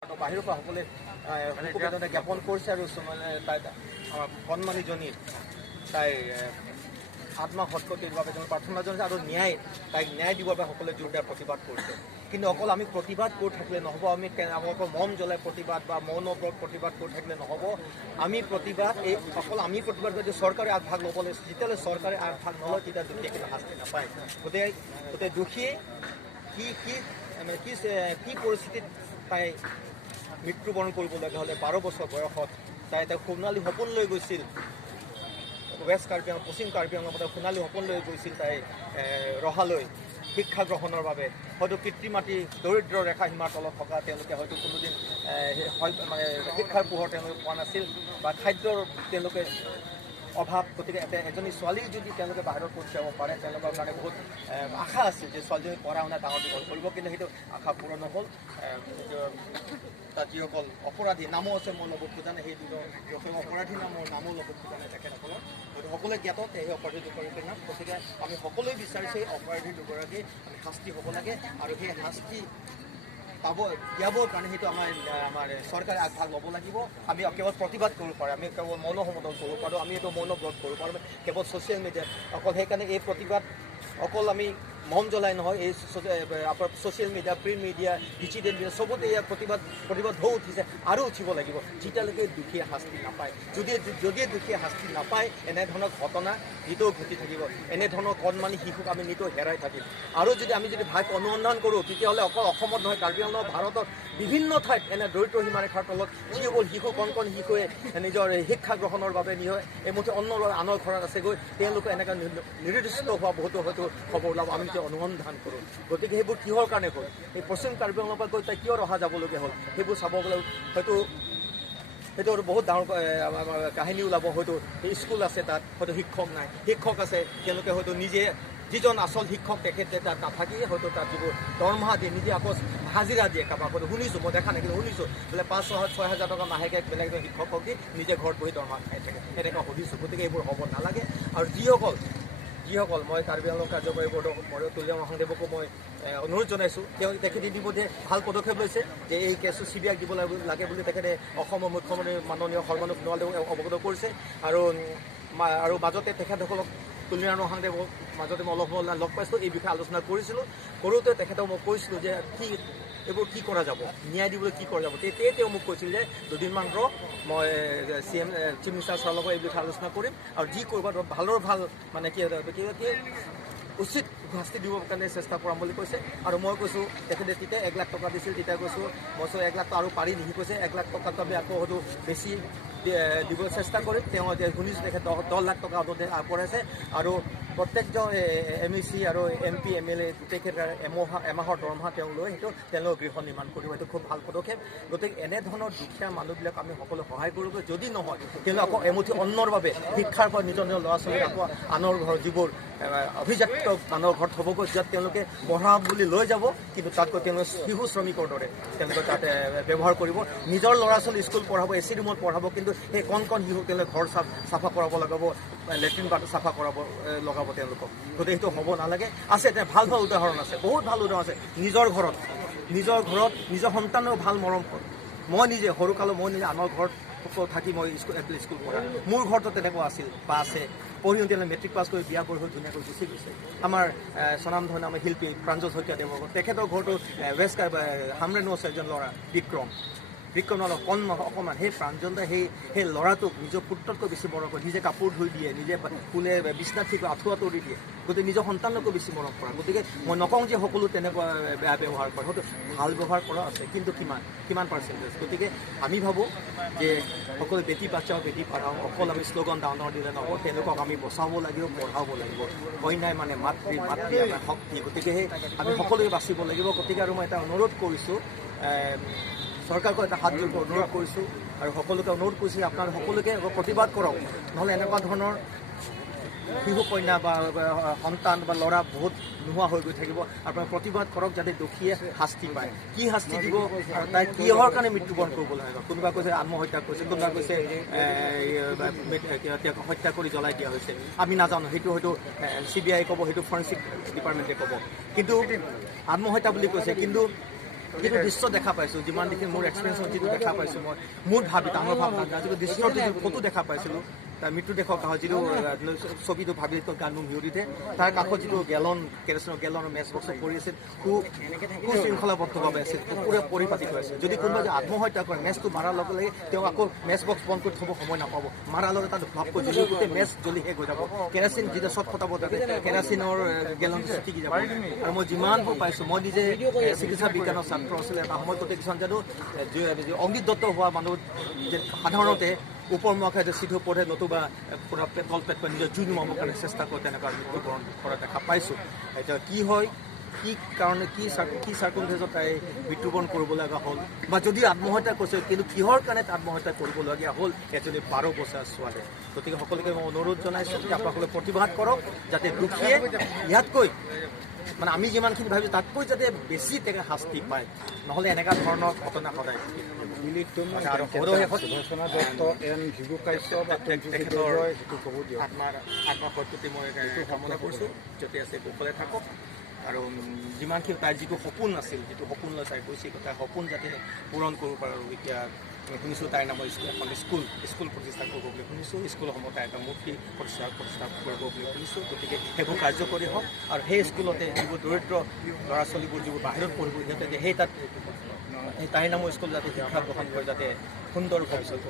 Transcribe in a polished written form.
বাহিৰৰ পৰা সকলে শোকবেদনা জ্ঞাপন কৰিছে আৰু তাই কণমানিজনী তাইৰ আত্মা সৎগতিৰ বাবে প্ৰাৰ্থনা জনাইছে আৰু তাইক ন্যায় দিবৰ বাবে সকলোৱে জোৰদাৰ প্ৰতিবাদ কৰিছে। কিন্তু অকল আমি প্ৰতিবাদ কৰি থাকিলে নহ'ব, আমি অকল মম জ্বলাই প্ৰতিবাদ বা মৌন প্ৰতিবাদ কৰি থাকিলে নহ'ব। আমি প্ৰতিবাদ অকল আমি প্ৰতিবাদ কৰি চৰকাৰে আগভাগ ল'ব লাগিছে। যেতিয়ালৈ চৰকাৰে আগভাগ নলয় তেতিয়া দুখীয়ে কিন্তু শাস্তি নাপায়। গতিকে দুখীয়ে কি পৰিস্থিতিত তাই মৃত্যুবৰণ কৰিবলগীয়া হ'লে 12 বছৰ বয়সত তাই সোণালী সপোন লৈ গৈছিল। ৱেষ্ট কাৰ্বি আংলং পশ্চিম কাৰ্বি আংলঙৰ পৰা সোণালী সপোন লৈ গৈছিল তাই ৰহালৈ শিক্ষা গ্ৰহণৰ বাবে। হয়তো পিতৃ মাতৃ দৰিদ্ৰ ৰেখা সীমাৰ তলত থকা তেওঁলোকে হয়তো কোনোদিন মানে শিক্ষাৰ পোহৰ তেওঁলোকে পোৱা নাছিল বা খাদ্যৰ তেওঁলোকে অভাৱ। গতিকে এজনী ছোৱালী যদি তেওঁলোকে বাহিৰত পঠিয়াব পাৰে তেওঁলোকৰ কাৰণে বহুত আশা আছিল যে ছোৱালীজনী পঢ়া শুনা ডাঙৰ দীঘল কৰিব, কিন্তু সেইটো আশা পূৰণ নহ'ল। তাত যিসকল অপৰাধী নামো আছে মই ল'ব খোজা নাই, সেই দুজন অপৰাধী নামো ল'ব খোজা নাই তেখেতসকলৰ, হয়তো সকলোৱে জ্ঞাত সেই অপৰাধী দুগৰাকীৰ নাম। গতিকে আমি সকলোৱে বিচাৰিছে সেই অপৰাধী দুগৰাকী আমি শাস্তি হ'ব লাগে আৰু সেই শাস্তি দিয়াবৰ কাৰণে সেইটো আমাৰ চৰকাৰে আগভাগ ল'ব লাগিব। আমি কেৱল প্ৰতিবাদ কৰিব পাৰোঁ, আমি কেৱল মৌন সমদল কৰিব পাৰোঁ, আমি এইটো মৌন ব্ৰত কৰিব পাৰোঁ, কেৱল ছ'চিয়েল মিডিয়াত অকল। সেইকাৰণে এই প্ৰতিবাদ অকল আমি মম জ্বলাই নহয়, এই আপোনাৰ social media, print media, digital media চবতে ইয়াৰ প্ৰতিবাদ হৈ উঠিছে আৰু উঠিব লাগিব যেতিয়ালৈকে দুখীয়ে শাস্তি নাপায়। যদি দুখীয়ে শাস্তি নাপায় এনেধৰণৰ ঘটনা নিতৌ ঘটি থাকিব, এনেধৰণৰ কণমানি শিশুক আমি নিতৌ হেৰাই থাকিম। আৰু আমি যদি ভাগ অনুসন্ধান কৰোঁ তেতিয়াহ'লে অকল অসমত নহয়, কাৰ্বি আংলং ভাৰতৰ বিভিন্ন ঠাইত এনে দৰিদ্ৰ সীমাৰেখাৰ তলত যিসকল শিশু কণ শিশুৱে নিজৰ শিক্ষা গ্ৰহণৰ বাবে এমুঠি অন্ন আনৰ ঘৰত আছেগৈ, তেওঁলোকে এনেকৈ নিৰ্দিষ্ট হোৱা বহুতো হয়তো খবৰ ওলাব, আমি অনুসন্ধান কৰোঁ। গতিকে সেইবোৰ কিহৰ কাৰণে হ'ল, এই পশ্চিম কাৰ্বি আংলঙৰ পৰা গৈ তাই কিয় অহা যাবলগীয়া হ'ল, সেইবোৰ চাব গ'লে হয়তো বহুত ডাঙৰ কাহিনী ওলাব। হয়তো স্কুল আছে তাত, হয়তো শিক্ষক নাই, শিক্ষক আছে তেওঁলোকে হয়তো নিজে যিজন আচল শিক্ষক তেখেতে তাত নাথাকিয়ে হয়তো তাত যিবোৰ দৰমহা দিয়ে নিজে আকৌ হাজিৰা দিয়ে কাৰোবাক, হয়তো শুনিছোঁ, মই দেখা নাই কিন্তু শুনিছোঁ বোলে 5-6 হাজাৰ টকা মাহেকে বেলেগ এজন শিক্ষকক দি নিজে ঘৰত বহি দৰমহা খাই থাকে, এনেকুৱা শুনিছোঁ। গতিকে এইবোৰ হ'ব নালাগে। আৰু যিসকল মই কাৰ্বি আংলং কাৰ্যকৰী বৰ্ডৰ তুলিয়া মহাদেৱকো মই অনুৰোধ জনাইছোঁ, তেখেতে ইতিমধ্যে ভাল পদক্ষেপ লৈছে যে এই কেছটো CBI দিব লাগে বুলি তেখেতে অসমৰ মুখ্যমন্ত্ৰী মাননীয় সৰ্বানন্দ সোণোৱালে অৱগত কৰিছে। আৰু মাজতে তেখেতসকলক তুলিয়া মহাদেৱক মাজতে মই অলপ লগ পাইছিলোঁ, এই বিষয়ে আলোচনা কৰিছিলোঁ। কৰোঁতে তেখেতক মই কৈছিলোঁ যে এইবোৰ কি কৰা যাব, ন্যায় দিবলৈ কি কৰা যাব। তেওঁ মোক কৈছিল যে দুদিনমান মই চিফ মিনিষ্টাৰ ছাৰৰ লগত এই বিষয়ে আলোচনা কৰিম আৰু যি কৰিব ভাল মানে কি উচিত শাস্তি দিবৰ কাৰণে চেষ্টা কৰাম বুলি কৈছে। আৰু মই কৈছোঁ তেখেতে তেতিয়া 1 লাখ টকা দিছিল, তেতিয়া কৈছোঁ মই 1 লাখ টকা আৰু পাৰি নিশি কৈছে 1 লাখ টকাটো আমি আকৌ হয়তো বেছি দিবলৈ চেষ্টা কৰিম। তেওঁ শুনিছোঁ তেখেত 10 লাখ টকা আগবঢ়াইছে আৰু প্ৰত্যেকজন MEC আৰু MP MLA গোটেইকেইটাৰ এমাহৰ দৰমহা তেওঁ লৈ তেওঁলোকৰ গৃহ নিৰ্মাণ কৰিব। এইটো খুব ভাল পদক্ষেপ। গতিকে এনেধৰণৰ দুখীয়া মানুহবিলাক আমি সকলো সহায় কৰিব। যদি নহয় তেওঁলোকে আকৌ এমুঠি অন্নৰ বাবে শিক্ষাৰ পৰা নিজৰ ল'ৰা ছোৱালীক আকৌ আনৰ ঘৰ যিবোৰ অভিজাত মানুহৰ ঘৰত হ'বগৈ, য'ত তেওঁলোকে পঢ়াম বুলি লৈ যাব কিন্তু তাতকৈ তেওঁলোকে শিশু শ্ৰমিকৰ দৰে তেওঁলোকে তাত ব্যৱহাৰ কৰিব। নিজৰ ল'ৰা ছোৱালী স্কুল পঢ়াব, AC ৰুমত পঢ়াব, কিন্তু সেই কণ শিশুক তেওঁলোকে ঘৰ চাফা কৰাব লগাব, লেট্ৰিন বাট চাফা লগাব তেওঁলোকক। গতিকে সেইটো হ'ব নালাগে। আছে এতিয়া ভাল উদাহৰণ আছে, বহুত ভাল উদাহৰণ আছে। নিজৰ ঘৰত নিজৰ সন্তানেও ভাল মৰম কৰে। মই নিজে সৰুকালত আনৰ ঘৰত থাকি মই স্কুল পঢ়া, মোৰ ঘৰতো তেনেকুৱা আছিল বা আছে। পঢ়ি তেওঁলোকে মেট্ৰিক পাছ কৰি বিয়া কৰি ধুনীয়াকৈ গুচি গৈছে। আমাৰ স্বনামধন্য আমাৰ শিল্পী প্ৰাঞ্জল শইকীয়াদেৱৰ তেখেতৰ ঘৰতো ৱেষ্ট হামৰেণো আছে এজন ল'ৰা বিক্ৰম অকণমান সেই প্ৰাঞ্জলদা সেই ল'ৰাটোক নিজৰ পুত্ৰতকৈ বেছি মৰম কৰে। নিজে কাপোৰ ধুই দিয়ে, নিজে ফুলে বিচনাত ঠিক আঁঠুৱা তৰি দিয়ে, গতিকে নিজৰ সন্তানকো বেছি মৰম কৰা। গতিকে মই নকওঁ যে সকলো তেনেকুৱা বেয়া ব্যৱহাৰ কৰে, হয়তো ভাল ব্যৱহাৰ কৰা আছে, কিন্তু কিমান পাৰ্চেণ্টেজ। গতিকে আমি ভাবোঁ যে সকলো বেটি বাচাও বেটি পঢ়াও, অকল আমি শ্লোগান ডাঙৰ দিলে নহ'ব, তেওঁলোকক আমি বচাব লাগিব, পঢ়াব লাগিব। কন্যাই মানে মাতৃ আমাৰ শক্তি, গতিকে আমি সকলোৱে বাচিব লাগিব। গতিকে আৰু মই এটা অনুৰোধ কৰিছোঁ, চৰকাৰকো এটা হাত জোৰ অনুৰোধ কৰিছোঁ আৰু সকলোকে অনুৰোধ কৰিছোঁ আপোনালোকে সকলোকে প্ৰতিবাদ কৰক, নহ'লে এনেকুৱা ধৰণৰ শিশু কন্যা বা সন্তান বা ল'ৰা বহুত নোহোৱা হৈ গৈ থাকিব। আপোনালোকে প্ৰতিবাদ কৰক যাতে দোষীয়ে শাস্তি পায়। কি শাস্তি দিব আৰু তাই কিহৰ কাৰণে মৃত্যুবৰণ কৰিব লাগিব। কোনোবা কৈছে আত্মহত্যা কৰিছে, কোনোবা কৈছে হত্যা কৰি জ্বলাই দিয়া হৈছে, আমি নাজানো। সেইটো হয়তো CBI ক'ব, সেইটো ফৰেনচিক ডিপাৰ্টমেণ্টে ক'ব। কিন্তু আত্মহত্যা বুলি কৈছে, কিন্তু যিটো দৃশ্য দেখা পাইছোঁ, যিমান দেখি মোৰ এক্সপিৰিয়েঞ্চত যিটো দেখা পাইছোঁ, মই মোৰ ডাঙৰ ভাৱনা যিটো দৃশ্যৰ যিটো ফটো দেখা পাইছিলোঁ, তাৰ মৃত্যুদেহৰ কাষত যিটো ছবিটো ভাবি গান মোৰ বিয়ৰি দিয়ে, তাৰ কাষত যিটো গেলন কেৰাচিনৰ গেলন মেচ বক্সত পৰি আছিল, সুশৃংখলাবদ্ধভাৱে আছিল, পুৰা পৰিপাতি হৈ আছিল। যদি কোনোবাই যে আত্মহত্যা কৰে, মেচটো মাৰাৰ লগে লগে তেওঁ আকৌ মেচ বক্স বন্ধ কৰি থ'ব সময় নাপাব, মাৰাৰ লগে তাত ভাৱ কৰি জ্বলি গোটেই মেচ জ্বলি শেষ হৈ যাব, কেৰাচিন যেতিয়া চট ফটাব তাতে কেৰাচিনৰ গেলন ছিটিকি যাব। আৰু মই যিমানবোৰ পাইছোঁ, মই নিজে চিকিৎসা বিজ্ঞানৰ ছাত্ৰ আছিলে, এটা সময়ত গোটেই কিছুমান জানো অংগীত দত্ত হোৱা মানুহ যে সাধাৰণতে ওপৰমুৱাকে যে চিধু পঢ়ে, নতুবা পুৰা পেটল পেট নিজৰ জুই নুমাবৰ কাৰণে চেষ্টা কৰে, তেনেকুৱা মৃত্যুবৰণ কৰা দেখা পাইছোঁ। এতিয়া কি হয়, কি কাৰণে কি চাৰ্কুমষ্টেঞ্চত তাই মৃত্যুবৰণ কৰিব লগা হ'ল, বা যদি আত্মহত্যা কৰিছে কিন্তু কিহৰ কাৰণে আত্মহত্যা কৰিবলগীয়া হ'ল, এজনী 12 বছৰীয়া ছোৱালী। গতিকে সকলোকে মই অনুৰোধ জনাইছোঁ যে আপোনালোকে প্ৰতিবাদ কৰক, যাতে দুখীয়ে ইয়াতকৈ মানে আমি যিমানখিনি ভাবিছোঁ তাতকৈ যাতে বেছি তেখেতে শাস্তি পায়, নহ'লে এনেকুৱা ধৰণৰ ঘটনা সদায় আত্মাৰ প্ৰতি মই কামনা কৰিছোঁ, যাতে আছে কুশলে থাকক। আৰু যিমানখিনি তাইৰ যিটো সপোন আছিল, যিটো সপোন লৈ তাই কৈছে, তাইৰ সপোন যাতে পূৰণ কৰিব পাৰোঁ। এতিয়া শুনিছোঁ তাইৰ নামৰ এখন স্কুল প্ৰতিষ্ঠা কৰিব বুলি শুনিছোঁ, স্কুলসমূহ তাই এটা মূৰ্তি প্ৰতিষ্ঠা কৰিব বুলি শুনিছোঁ। গতিকে সেইবোৰ কাৰ্যকৰী হওক, আৰু সেই স্কুলতে যিবোৰ দৰিদ্ৰ ল'ৰা ছোৱালীবোৰ যিবোৰ বাহিৰত পঢ়িব, সিহঁতে সেই তাত তাইৰ নামৰ স্কুল যাতে শিক্ষা গ্ৰহণ কৰে, যাতে সুন্দৰ ভৱিষ্যত